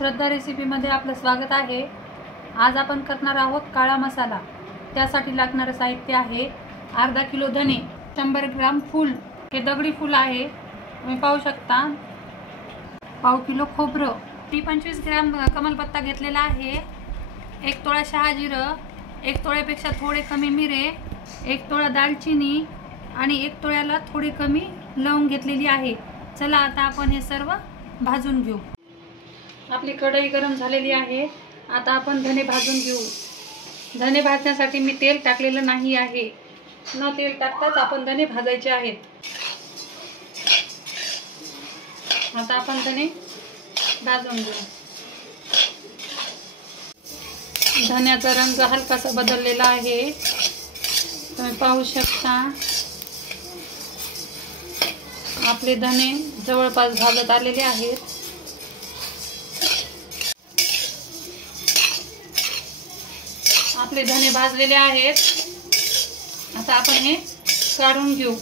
श्रद्धा रेसिपीमध्ये आपलं स्वागत आहे। आज आपण करणार आहोत काळा मसाला। त्यासाठी लागणारे साहित्य आहे अर्धा किलो धने, 100 ग्राम फूल, हे दगडी फूल आहे, तुम्ही पाहू शकता। पाव किलो खोबरं, 25 ग्राम कमलपत्ता घेतलेला आहे, 1 तोळा शहाजिरं, 1 तोळ्यापेक्षा थोडे कमी मिरे, 1 तोळा दालचिनी आणि 1 तोळ्याला थोडी कमी लवंग घेतलेली आहे। चला आता आपण हे सर्व भाजून घेऊ। आपली कढई गरम झालेली आहे। आता आपण धने भाजून घेऊ। धने भाजण्यासाठी मी तेल टाकलेलं नाही आहे। न तेल टाकताच आपण धने भाजायचे आहेत। आता आपण धने भाजून घेऊ। धन्याचा रंग हलकासा बदललेला आहे, तुम्ही पाहू शकता। आपले धने जवळपास भाजत आलेले आहेत। आपले धने भाजलेले आहेत। आता आपण हे काढून घेऊ।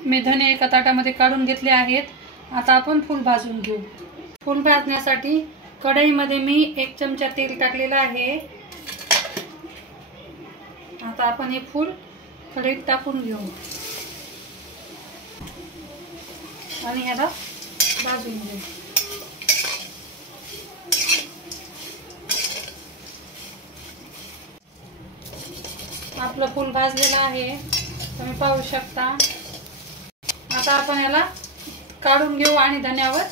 मी धने एका ताटामध्ये काढून घेतले आहेत। आता आपण फूल भाजून घेऊ। फूल भाजण्यासाठी कढईमध्ये मी 1 चमचा तेल टाकलेलं आहे। आता आपण हे फूल कढईत टाकून घेऊ आणि ह्याला भाजून घेऊ। आपलं फूल भाजलेलं आहे, तुम्ही पाहू शकता। आता आपण याला काढून घेऊ आणि धन्यावर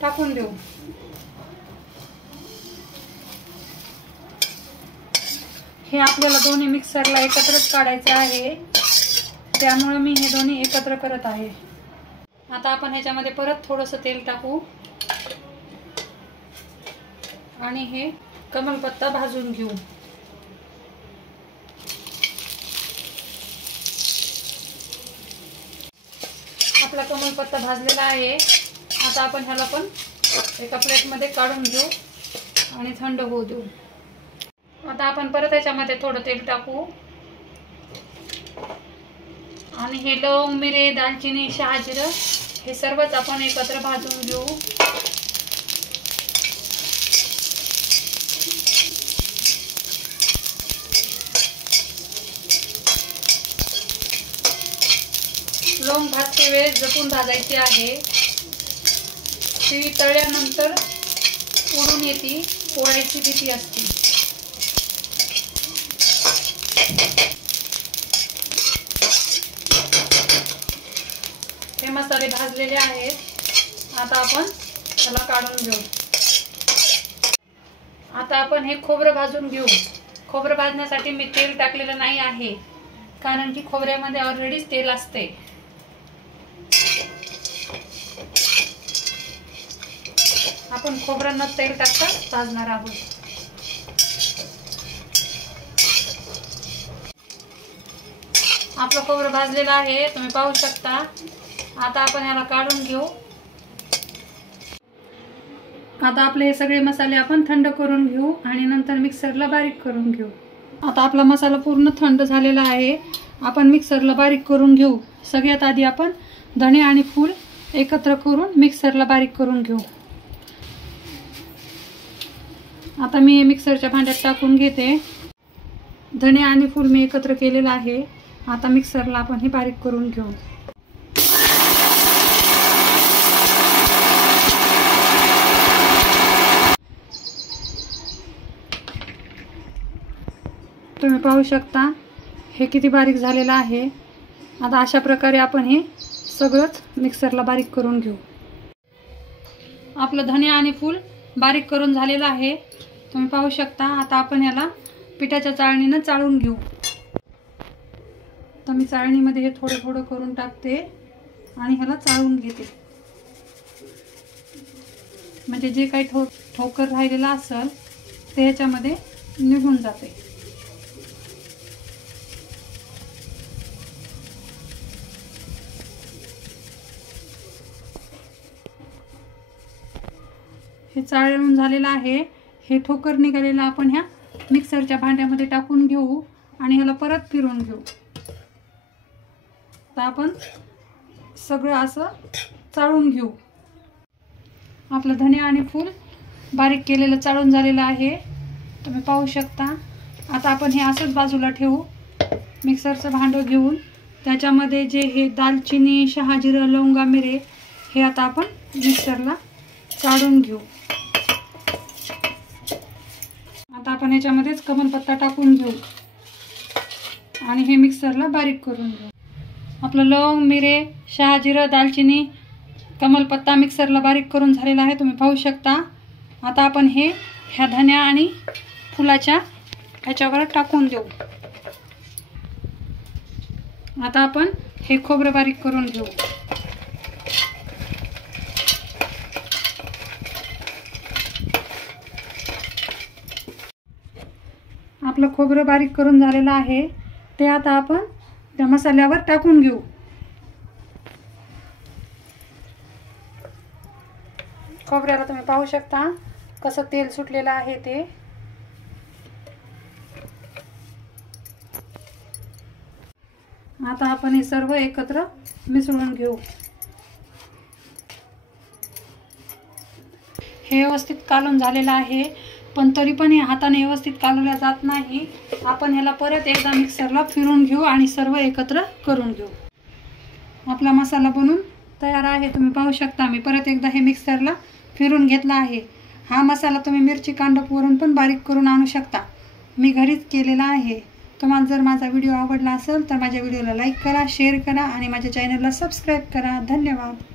टाकून देऊ। हे आपल्याला दोन्ही मिक्सरला एकत्रच काढायचे आहे, त्यामुळे मी हे दोन्ही एकत्र करत आहे। आता आपण ह्याच्यामध्ये परत थोडंसं तेल टाकू आणि हे कमलपत्ता भाजून घेऊ। आपला कमलपत्ता भाजलेला आहे। आता आपण ह्याला पण एका प्लेटमध्ये काढून घेऊ आणि थंड होऊ देऊ। आता आपण परत याच्यामध्ये थोडं तेल टाकू आणि हे लवंग, मिरे, दालचिनी, शहाजिरं हे सर्वच आपण एकत्र भाजून घेऊ। लवंग भाजते वेळेस जपून भाजायची आहे, ती तळल्यानंतर उडून येते, पोळायची भीती असते। हे मसाले भाजलेले आहेत। आता आपण त्याला काढून घेऊ। आता आपण हे खोबरं भाजून घेऊ। खोबरं भाजण्यासाठी मी तेल टाकलेलं नाही आहे, कारण की खोबऱ्यामध्ये ऑलरेडीच तेल असते। आपण खोबरं न तेल टाकता भाजणार आहोत। आपलं खोबरं भाजलेलं आहे, तुम्ही पाहू शकता। आता आपण याला काढून घेऊ। आता आपले हे सगळे मसाले आपण थंड करून घेऊ आणि नंतर मिक्सरला बारीक करून घेऊ। आता आपला मसाला पूर्ण थंड झालेला आहे, आपण मिक्सरला बारीक करून घेऊ। सगळ्यात आधी आपण धणे आणि फूल एकत्र करून मिक्सरला बारीक करून घेऊ। आता मी मिक्सरच्या भांड्यात टाकून घेते। धणे आणि फूल मी एकत्र केलेलं आहे। आता मिक्सरला आपण हे बारीक करून घेऊ। तुम्ही पाहू शकता हे किती बारीक झालेलं आहे। आता अशा प्रकारे आपण हे सगळंच मिक्सरला बारीक करून घेऊ। आपलं धणे आणि फूल बारीक करून झालेलं आहे, तुम्ही पाहू शकता। आता आपण याला पिठाच्या चाळणीने चाळून घेऊ। तर मी चाळणीमध्ये हे थोडं थोडं करून टाकते आणि ह्याला चाळून घेते, म्हणजे जे काही ठोकर राहिलेलं असेल ते ह्याच्यामध्ये निघून जाते। हे चाळून झालेलं आहे। हे ठोकर निघालेलं आपण ह्या मिक्सरच्या भांड्यामध्ये टाकून घेऊ आणि ह्याला परत फिरवून घेऊ। तर आपण सगळं असं चाळून घेऊ। आपलं धने आणि फूल बारीक केलेलं चाळून झालेलं आहे, तुम्ही पाहू शकता. आता आपण हे असंच बाजूला ठेवू. मिक्सरचं भांडं घेऊन त्याच्यामध्ये जे हे दालचिनी, शहाजिरं, लवंगा, मिरे हे आता आपण मिक्सरला काढून घेऊ. आता आपण याच्यामध्येच कमलपत्ता टाकून घेऊ आणि हे मिक्सरला बारीक करून घेऊ. आपलं लवंग, मिरे, शहाजिरं, दालचिनी, कमलपत्ता मिक्सरला बारीक करून झालेला आहे, तुम्ही पाहू शकता. आता आपण हे ह्या धन्या आणि फुलाच्या ह्याच्यावर टाकून देऊ. आता आपण हे खोबरं बारीक करून घेऊ. आपलं खोबरं बारीक करून झालेलं आहे, ते आता आपण त्या मसाल्यावर टाकून घेऊ. खोबऱ्याला तुम्ही पाहू शकता कसं तेल सुटलेलं आहे ते. आता आपण हे सर्व एकत्र मिसळून घेऊ. हे व्यवस्थित कालून झालेलं आहे, पण तरी पण हे हाताने व्यवस्थित कालवल्या जात नाही. आपण ह्याला परत एकदा मिक्सरला फिरून घेऊ आणि सर्व एकत्र करून घेऊ. आपला मसाला बनून तयार आहे, तुम्ही पाहू शकता. मी परत एकदा हे मिक्सरला फिरून घेतला आहे. हा मसाला तुम्ही मिरची कांडपवरून पण बारीक करून आणू शकता, मी घरीच केलेला आहे. तुम्हाला जर माझा व्हिडिओ आवडला असेल तर माझ्या व्हिडिओला लाईक करा, शेअर करा आणि माझ्या चॅनलला सबस्क्राईब करा. धन्यवाद.